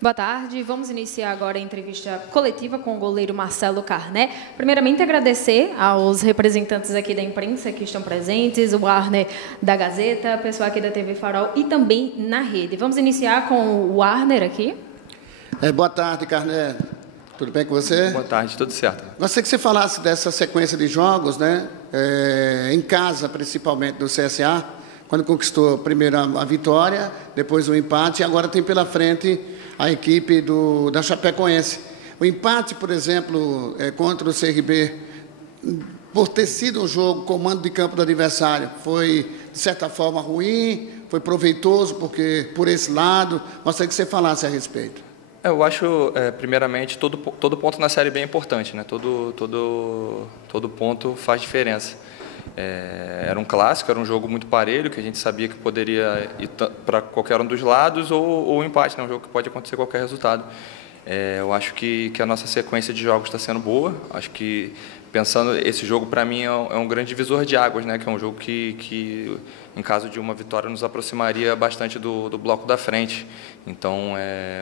Boa tarde. Vamos iniciar agora a entrevista coletiva com o goleiro Marcelo Carné. Primeiramente, agradecer aos representantes aqui da imprensa que estão presentes, o Warner da Gazeta, o pessoal aqui da TV Farol e também na rede. Vamos iniciar com o Warner aqui. Boa tarde, Carné. Tudo bem com você? Boa tarde, tudo certo. Gostaria que você falasse dessa sequência de jogos, né? Em casa, principalmente, do CSA, quando conquistou primeiro a vitória, depois o empate, e agora tem pela frente a equipe da Chapecoense. O empate, por exemplo, contra o CRB, por ter sido um jogo com mando de campo do adversário, foi, de certa forma, ruim, foi proveitoso, porque por esse lado, gostaria que você falasse a respeito. Eu acho, primeiramente, todo ponto na Série B é importante, né? Todo ponto faz diferença. Era um clássico, era um jogo muito parelho, que a gente sabia que poderia ir para qualquer um dos lados ou empate, né? Um jogo que pode acontecer qualquer resultado. Eu acho que a nossa sequência de jogos está sendo boa. Acho que, pensando, esse jogo para mim é um grande divisor de águas, né? Que é um jogo que em caso de uma vitória, nos aproximaria bastante do bloco da frente. Então,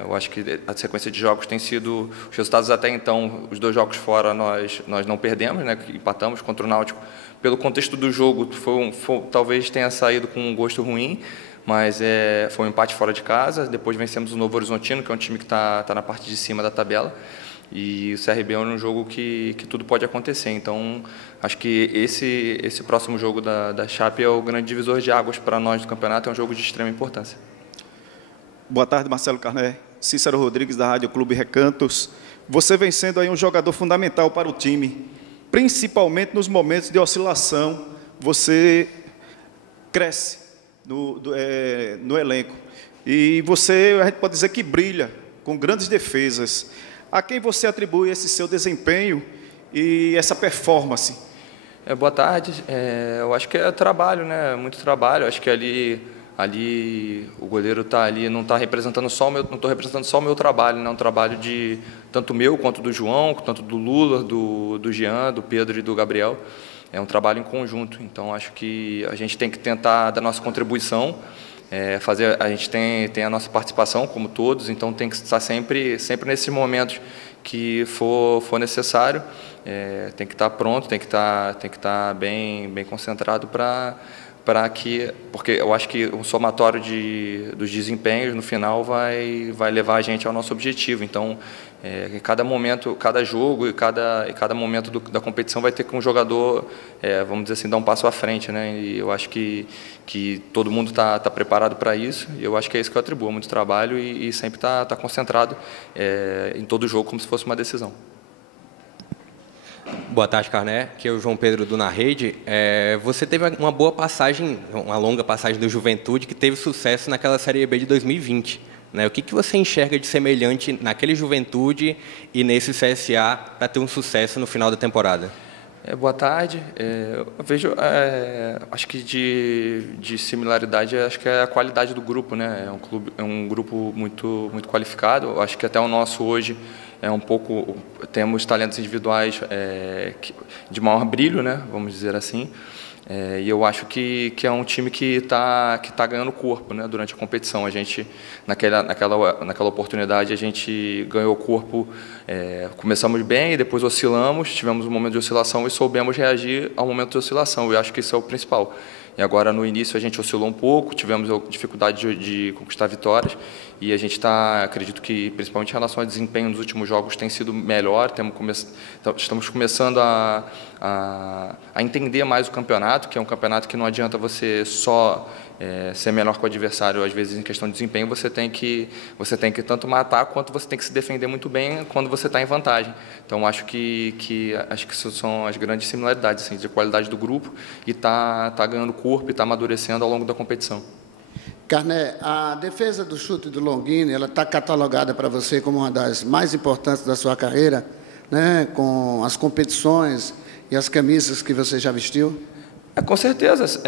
eu acho que a sequência de jogos tem sido... Os resultados até então, os 2 jogos fora, nós não perdemos, né? Empatamos contra o Náutico. Pelo contexto do jogo, talvez tenha saído com um gosto ruim, mas foi um empate fora de casa. Depois vencemos o Novo Horizontino, que é um time que está na parte de cima da tabela. E o CRB é um jogo que tudo pode acontecer. Então, acho que esse próximo jogo da Chape é o grande divisor de águas para nós do campeonato, é um jogo de extrema importância. Boa tarde, Marcelo Carné. Cícero Rodrigues, da Rádio Clube Recantos. Você vem sendo aí um jogador fundamental para o time, principalmente nos momentos de oscilação, você cresce no elenco. E você, a gente pode dizer que brilha, com grandes defesas. A quem você atribui esse seu desempenho e essa performance? Boa tarde. Eu acho que é trabalho, né? Muito trabalho. Acho que ali o goleiro está ali, não está representando só não estou representando só o meu trabalho, né? Um trabalho de tanto meu quanto do João, tanto do Lula, do Jean, do Pedro e do Gabriel. É um trabalho em conjunto. Então acho que a gente tem que tentar dar nossa contribuição. A gente tem a nossa participação, como todos, então tem que estar sempre nesses momentos que for necessário, tem que estar pronto, tem que estar bem concentrado porque eu acho que o somatório dos desempenhos no final vai levar a gente ao nosso objetivo. Então, em cada momento, cada jogo e cada momento da competição vai ter que um jogador, vamos dizer assim, dar um passo à frente, né? E eu acho que todo mundo está preparado para isso. E eu acho que é isso que eu atribuo, muito trabalho e sempre tá concentrado em todo jogo como se fosse uma decisão. Boa tarde, Carné. Aqui é o João Pedro do Na Rede. Você teve uma boa passagem, uma longa passagem do Juventude, que teve sucesso naquela Série B de 2020. Né? O que você enxerga de semelhante naquele Juventude e nesse CSA para ter um sucesso no final da temporada? Boa tarde. Eu vejo, acho que de similaridade, acho que é a qualidade do grupo, né? É um grupo muito qualificado. Eu acho que até o nosso hoje temos talentos individuais de maior brilho, né? Vamos dizer assim. E eu acho que é um time que tá ganhando corpo, né? Durante a competição. A gente, naquela oportunidade, a gente ganhou corpo, começamos bem e depois oscilamos, tivemos um momento de oscilação e soubemos reagir ao momento de oscilação. Eu acho que isso é o principal. E agora, no início, a gente oscilou um pouco, tivemos dificuldade de conquistar vitórias e a gente acredito que, principalmente em relação ao desempenho nos últimos jogos, tem sido melhor. Estamos começando a entender mais o campeonato, que é um campeonato que não adianta você só ser melhor que o adversário. Às vezes, em questão de desempenho, você tem que tanto matar quanto você tem que se defender muito bem quando você está em vantagem. Então, acho que essas são as grandes similaridades, assim, de qualidade do grupo e tá ganhando corpo e está amadurecendo ao longo da competição. Carné, a defesa do chute do Longini, ela está catalogada para você como uma das mais importantes da sua carreira, né, com as competições e as camisas que você já vestiu? Com certeza,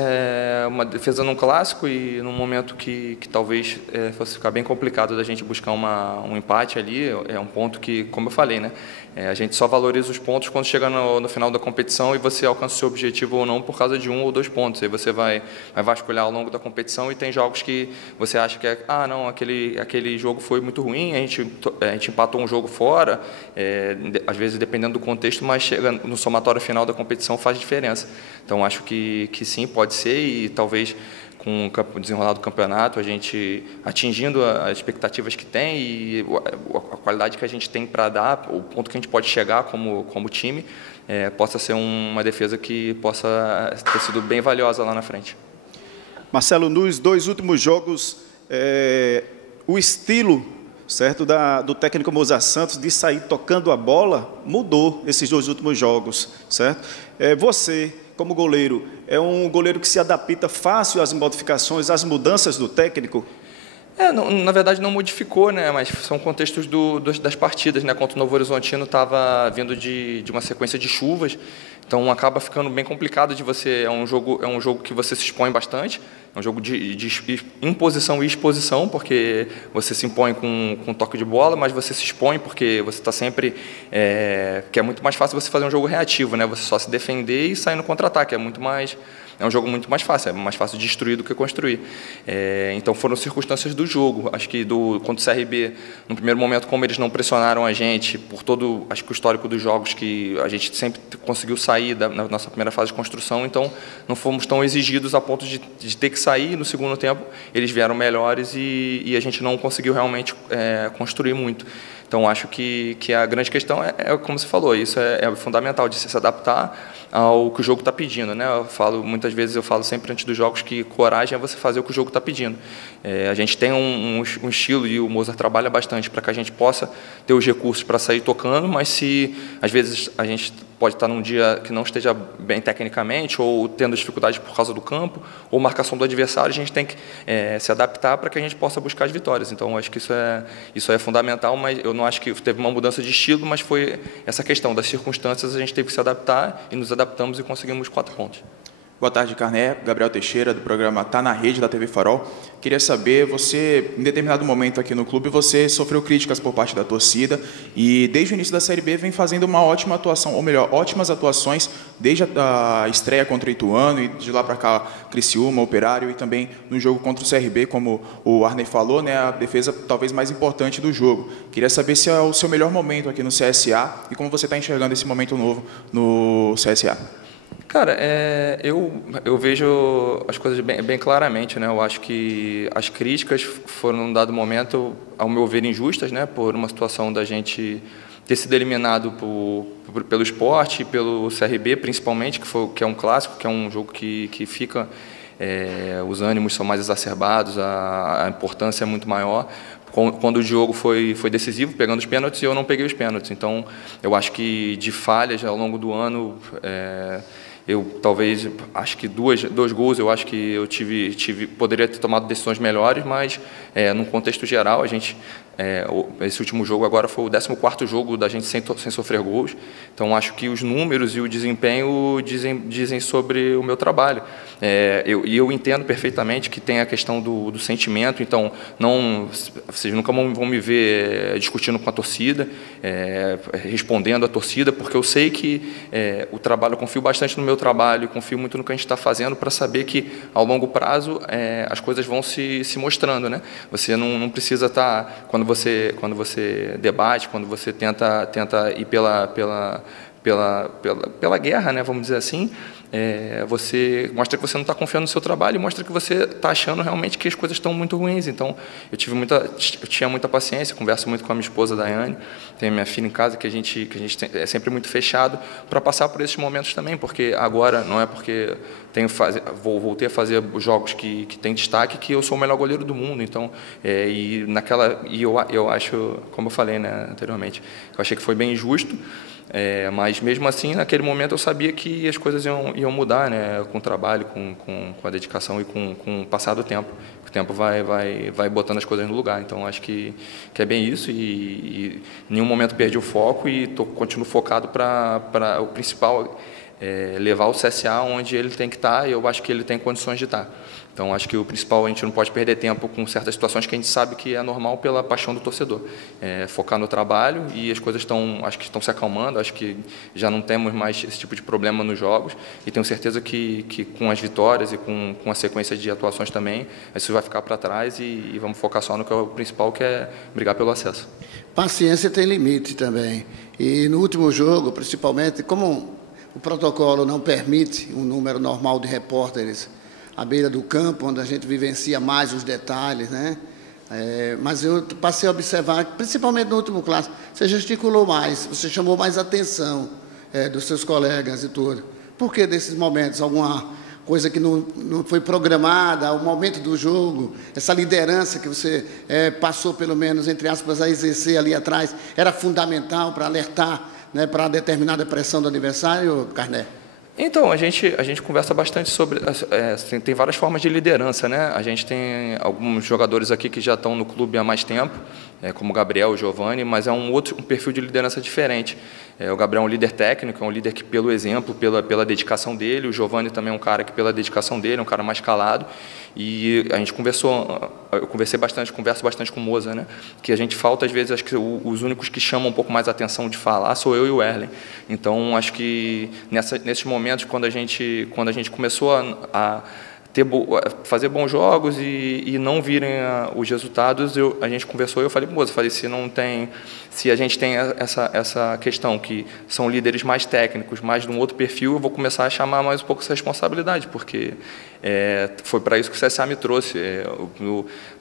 uma defesa num clássico e num momento que talvez fosse ficar bem complicado da gente buscar um empate ali, é um ponto que, como eu falei, né, a gente só valoriza os pontos quando chega no final da competição e você alcança o seu objetivo ou não por causa de 1 ou 2 pontos. Aí você vai vasculhar ao longo da competição e tem jogos que você acha que não, aquele jogo foi muito ruim, a gente empatou um jogo fora, às vezes dependendo do contexto, mas chega no somatório final da competição faz diferença. Então, acho que sim, pode ser, e talvez com o desenrolar do campeonato, a gente atingindo as expectativas que tem e a qualidade que a gente tem para dar, o ponto que a gente pode chegar como time, possa ser uma defesa que possa ter sido bem valiosa lá na frente. Marcelo, nos 2 últimos jogos, o estilo, certo, do técnico Mozart Santos de sair tocando a bola mudou esses 2 últimos jogos, certo? Você, como goleiro, é um goleiro que se adapta fácil às modificações, às mudanças do técnico? Na verdade não modificou, né? Mas são contextos das partidas, né? Contra o Novo Horizontino estava vindo de uma sequência de chuvas, então acaba ficando bem complicado de você. É um jogo que você se expõe bastante, é um jogo de imposição e exposição, porque você se impõe com toque de bola, mas você se expõe porque você está sempre... que é muito mais fácil você fazer um jogo reativo, né? Você só se defender e sair no contra-ataque, é um jogo muito mais fácil, é mais fácil destruir do que construir. Então foram circunstâncias do jogo. Acho que contra o CRB, no primeiro momento, como eles não pressionaram a gente, por todo, acho que o histórico dos jogos, que a gente sempre conseguiu sair na nossa primeira fase de construção, então não fomos tão exigidos a ponto de ter que sair. No segundo tempo, eles vieram melhores e a gente não conseguiu realmente construir muito. Então, acho que a grande questão como você falou, isso é fundamental, de se adaptar ao que o jogo está pedindo, né? Muitas vezes eu falo sempre antes dos jogos que coragem é você fazer o que o jogo está pedindo. A gente tem um estilo, e o Mozart trabalha bastante para que a gente possa ter os recursos para sair tocando, mas se às vezes a gente pode estar num dia que não esteja bem tecnicamente, ou tendo dificuldade por causa do campo, ou marcação do adversário, a gente tem que se adaptar para que a gente possa buscar as vitórias. Então, acho que isso é fundamental, mas eu não acho que teve uma mudança de estilo, mas foi essa questão das circunstâncias, a gente teve que se adaptar, e nos adaptamos e conseguimos 4 pontos. Boa tarde, Carné. Gabriel Teixeira, do programa Tá na Rede, da TV Farol. Queria saber, você, em determinado momento aqui no clube, você sofreu críticas por parte da torcida e, desde o início da Série B, vem fazendo uma ótima atuação, ou melhor, ótimas atuações, desde a estreia contra o Ituano e de lá para cá, Criciúma, Operário, e também no jogo contra o CRB, como o Arney falou, né, a defesa talvez mais importante do jogo. Queria saber se é o seu melhor momento aqui no CSA e como você está enxergando esse momento novo no CSA. Cara, eu vejo as coisas bem claramente, né? Eu acho que as críticas foram, num dado momento, ao meu ver, injustas, né? Por uma situação da gente ter sido eliminado pelo Sport e pelo CRB, principalmente, que é um clássico, que é um jogo que fica... os ânimos são mais exacerbados, a importância é muito maior. Quando o jogo foi decisivo, pegando os pênaltis, e eu não peguei os pênaltis. Então, eu acho que de falhas ao longo do ano... eu talvez, acho que dois gols, eu acho que eu poderia ter tomado decisões melhores, mas num contexto geral, a gente, esse último jogo agora foi o 14º jogo da gente sem sofrer gols, então acho que os números e o desempenho dizem sobre o meu trabalho. Eu entendo perfeitamente que tem a questão do sentimento, então vocês nunca vão me ver discutindo com a torcida, respondendo à torcida, porque eu sei que o trabalho, eu confio bastante no meu trabalho, confio muito no que a gente está fazendo, para saber que, ao longo prazo, as coisas vão se mostrando, né? Você não precisa estar, quando você debate, quando você tenta ir pela guerra, né, vamos dizer assim, você mostra que você não está confiando no seu trabalho e mostra que você está achando realmente que as coisas estão muito ruins. Então, eu tinha muita paciência, converso muito com a minha esposa, Daiane, tem a minha filha em casa, que a gente é sempre muito fechado para passar por esses momentos também, porque agora, não é porque voltei a fazer os jogos que tem destaque, que eu sou o melhor goleiro do mundo. Então, eu acho, como eu falei, né, anteriormente, eu achei que foi bem injusto. Mas mesmo assim, naquele momento eu sabia que as coisas iam mudar, né? Com o trabalho, com a dedicação e com o passar do tempo. O tempo vai botando as coisas no lugar. Então acho que é bem isso, e em nenhum momento perdi o foco e continuo focado para o principal levar o CSA onde ele tem que estar, e eu acho que ele tem condições de estar. Então, acho que o principal, a gente não pode perder tempo com certas situações que a gente sabe que é normal pela paixão do torcedor. Focar no trabalho, e as coisas acho que estão se acalmando, acho que já não temos mais esse tipo de problema nos jogos, e tenho certeza que com as vitórias e com a sequência de atuações também, isso vai ficar para trás, e vamos focar só no que é o principal, que é brigar pelo acesso. Paciência tem limite também. E no último jogo, principalmente, como o protocolo não permite um número normal de repórteres à beira do campo, onde a gente vivencia mais os detalhes, né? Mas eu passei a observar, principalmente no último clássico, você gesticulou mais, você chamou mais atenção dos seus colegas e tudo. Por que desses momentos? Alguma coisa que não foi programada, o momento do jogo, essa liderança que você passou, pelo menos, entre aspas, a exercer ali atrás, era fundamental para alertar, né, para a determinada pressão do adversário, Carné? Então, a gente conversa bastante sobre... tem várias formas de liderança, né? A gente tem alguns jogadores aqui que já estão no clube há mais tempo, como o Gabriel, o Giovani, mas é um perfil de liderança diferente. O Gabriel é um líder técnico, é um líder que, pelo exemplo, pela dedicação dele, o Giovani também é um cara que, pela dedicação dele, é um cara mais calado. E a gente converso bastante com o Moza, né? Que a gente falta, às vezes, acho que os únicos que chamam um pouco mais a atenção de falar sou eu e o Erlen. Então, acho que nesses momentos, quando a gente começou a fazer bons jogos e não virem os resultados, a gente conversou e eu falei, moça, se a gente tem essa questão que são líderes mais técnicos, mais de um outro perfil, eu vou começar a chamar mais um pouco essa responsabilidade, porque foi para isso que o CSA me trouxe.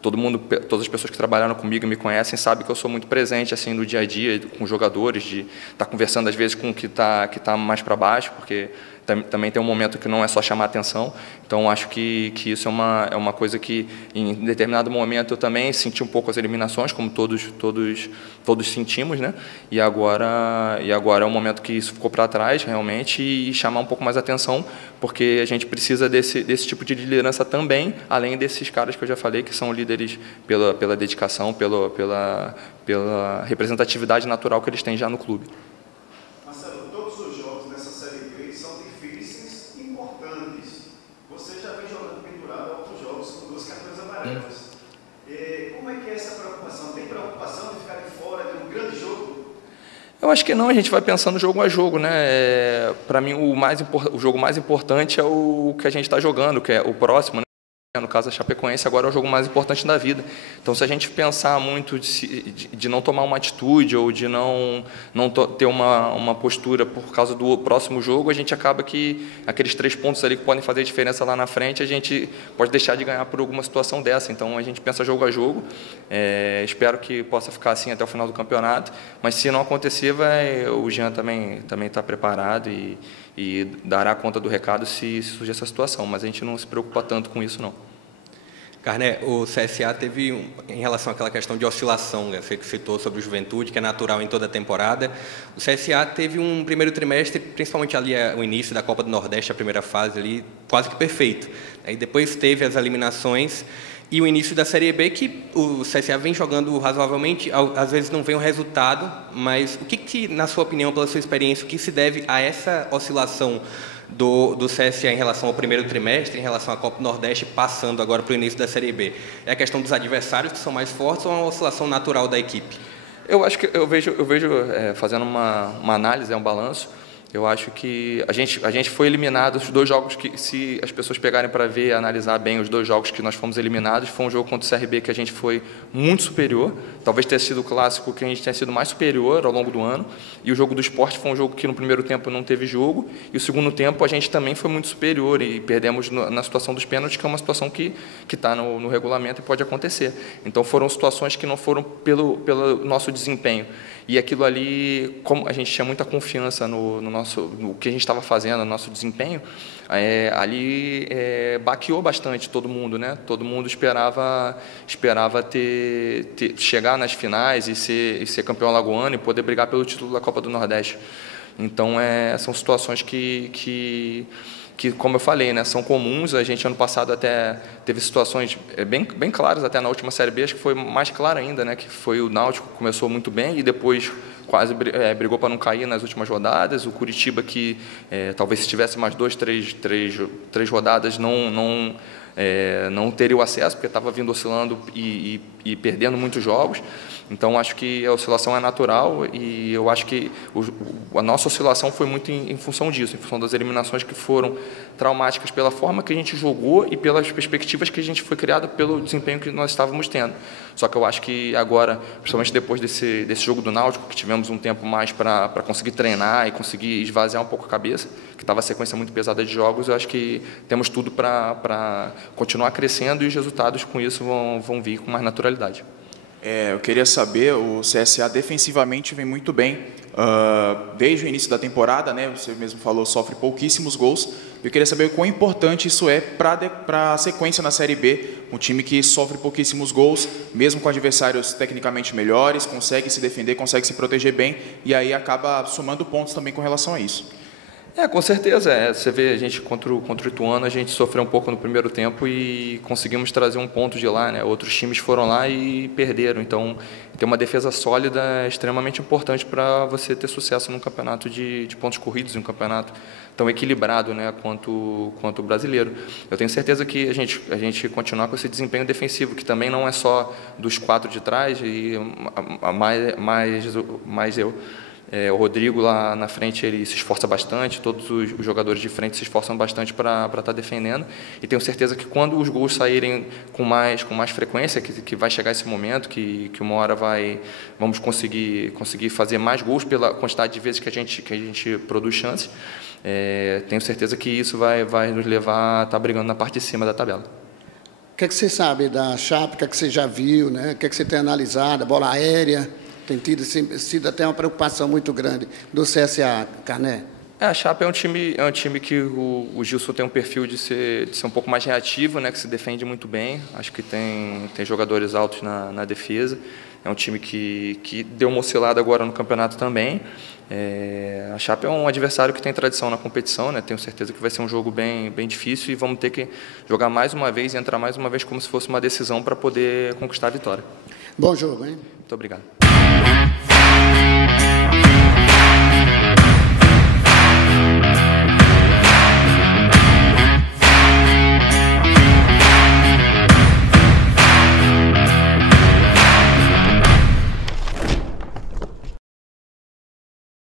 Todas as pessoas que trabalharam comigo e me conhecem sabem que eu sou muito presente assim no dia a dia com os jogadores, de estar conversando às vezes com o que tá mais para baixo, porque também tem um momento que não é só chamar atenção. Então, acho que isso é uma coisa que, em determinado momento, eu também senti um pouco as eliminações, como todos sentimos, né? E agora é um momento que isso ficou para trás, realmente, e chamar um pouco mais atenção, porque a gente precisa desse tipo de liderança também, além desses caras que eu já falei, que são líderes pela dedicação, pela representatividade natural que eles têm já no clube. Como é que é essa preocupação? Tem preocupação de ficar de fora de um grande jogo? Eu acho que não, a gente vai pensando jogo a jogo, né? Para mim, o jogo mais importante é o que a gente está jogando, que é o próximo, né? No caso, a Chapecoense agora é o jogo mais importante da vida. Então, se a gente pensar muito de não tomar uma atitude ou de não ter uma postura por causa do próximo jogo, a gente acaba que aqueles 3 pontos ali que podem fazer diferença lá na frente, a gente pode deixar de ganhar por alguma situação dessa. Então, a gente pensa jogo a jogo. Espero que possa ficar assim até o final do campeonato. Mas, se não acontecer, o Jean também está preparado e dará conta do recado se surgir essa situação. Mas a gente não se preocupa tanto com isso, não. Carné, o CSA teve, em relação àquela questão de oscilação, né, você citou sobre o Juventude, que é natural em toda a temporada, o CSA teve um primeiro trimestre, principalmente ali o início da Copa do Nordeste, a primeira fase ali, quase que perfeito. Aí depois teve as eliminações e o início da Série B, que o CSA vem jogando razoavelmente, às vezes não vem o resultado, mas o que, na sua opinião, pela sua experiência, o que se deve a essa oscilação do CSA em relação ao primeiro trimestre, em relação à Copa do Nordeste, passando agora para o início da Série B? É a questão dos adversários que são mais fortes ou é uma oscilação natural da equipe? Eu acho que eu vejo fazendo uma análise, um balanço. Eu acho que a gente foi eliminado os 2 jogos que, se as pessoas pegarem para ver, analisar bem os 2 jogos que nós fomos eliminados, foi um jogo contra o CRB que a gente foi muito superior, talvez tenha sido o clássico que a gente tenha sido mais superior ao longo do ano, e o jogo do Sport foi um jogo que no primeiro tempo não teve jogo, e o segundo tempo a gente também foi muito superior, e perdemos na situação dos pênaltis, que é uma situação que está no regulamento e pode acontecer. Então foram situações que não foram pelo nosso desempenho. E aquilo ali, como a gente tinha muita confiança no que a gente estava fazendo, no nosso desempenho, ali baqueou bastante todo mundo, né? Todo mundo esperava chegar nas finais e ser campeão alagoano e poder brigar pelo título da Copa do Nordeste. Então, são situações que, como eu falei, né, são comuns. A gente, ano passado, até teve situações bem claras, até na última Série B, acho que foi mais clara ainda, né, que foi o Náutico, que começou muito bem, e depois quase brigou para não cair nas últimas rodadas. O Curitiba, que talvez se tivesse mais 3 rodadas, não teria o acesso, porque estava vindo oscilando e perdendo muitos jogos. Então, acho que a oscilação é natural e eu acho que a nossa oscilação foi muito em função disso, em função das eliminações que foram traumáticas pela forma que a gente jogou e pelas perspectivas que a gente foi criado pelo desempenho que nós estávamos tendo. Só que eu acho que agora, principalmente depois desse jogo do Náutico, que tivemos um tempo mais para conseguir treinar e conseguir esvaziar um pouco a cabeça, que estava a sequência muito pesada de jogos, eu acho que temos tudo para continuar crescendo e os resultados com isso vão vir com mais naturalidade. Eu queria saber, o CSA defensivamente vem muito bem, desde o início da temporada, né, você mesmo falou, sofre pouquíssimos gols. Eu queria saber o quão importante isso é para a sequência na Série B, um time que sofre pouquíssimos gols, mesmo com adversários tecnicamente melhores, consegue se defender, consegue se proteger bem, e aí acaba somando pontos também com relação a isso. Com certeza. Você vê, a gente contra o Ituano, a gente sofreu um pouco no primeiro tempo e conseguimos trazer um ponto de lá, né? Outros times foram lá e perderam. Então, ter uma defesa sólida é extremamente importante para você ter sucesso num campeonato de pontos corridos, um campeonato tão equilibrado, né, quanto o brasileiro. Eu tenho certeza que a gente continuar com esse desempenho defensivo, que também não é só dos 4 de trás, e mais eu. O Rodrigo lá na frente, ele se esforça bastante, todos os jogadores de frente se esforçam bastante para estar defendendo, e tenho certeza que quando os gols saírem com mais frequência, que vai chegar esse momento, que uma hora vamos conseguir fazer mais gols pela quantidade de vezes que a gente produz chances, tenho certeza que isso vai nos levar a estar brigando na parte de cima da tabela. O que é que você sabe da Chape, o que é que você já viu, né? O que é que você tem analisado, a bola aérea? Tem sido até uma preocupação muito grande do CSA, Carné. A Chape é um time que o Gilson tem um perfil de ser um pouco mais reativo, né, que se defende muito bem. Acho que tem jogadores altos na defesa. É um time que deu uma oscilada agora no campeonato também. A Chape é um adversário que tem tradição na competição, né? Tenho certeza que vai ser um jogo bem difícil e vamos ter que jogar mais uma vez e entrar mais uma vez como se fosse uma decisão para poder conquistar a vitória. Bom jogo, hein? Muito obrigado.